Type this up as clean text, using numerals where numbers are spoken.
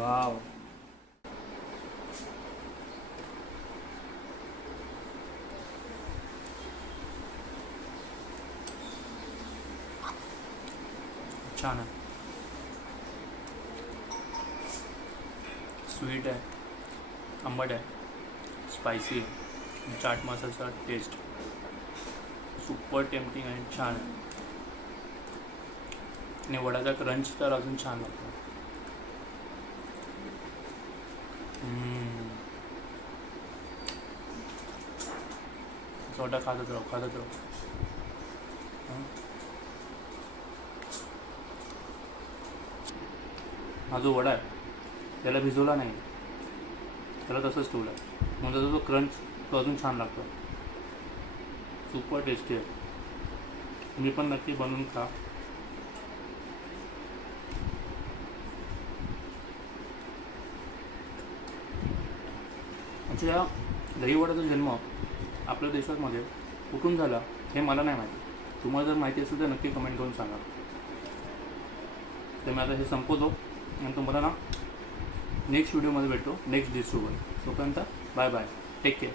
Wow. छान आहे. Sweet आहे, आंबट आहे, स्पायसी आहे, चाट मसाल्याचा टेस्ट सुपर टेम्पटिंग आहे, छान आहे. आणि वडाचा क्रंच तर अजून छान लागतो. सोडा खातच राहू. हं. हा जो वडा आहे त्याला भिजवला नाही, त्याला तसंच ठेवला मग त्याचा जो क्रंच तो अजून छान लागतो. सुपर टेस्टी आहे. तुम्ही पण नक्की बनवून खा. अच्छा, या दहीवड्याचा जन्म आपल्या देशामध्ये कुठून झाला हे मला नाही माहिती. तुम्हाला जर माहिती असेल तर नक्की कमेंट करून सांगा. तर मी आता हे संपवतो आणि तुम्हाला नेक्स्ट व्हिडिओमध्ये भेटतो नेक्स्ट डिशसोबत. तोपर्यंत बाय बाय, टेक केअर.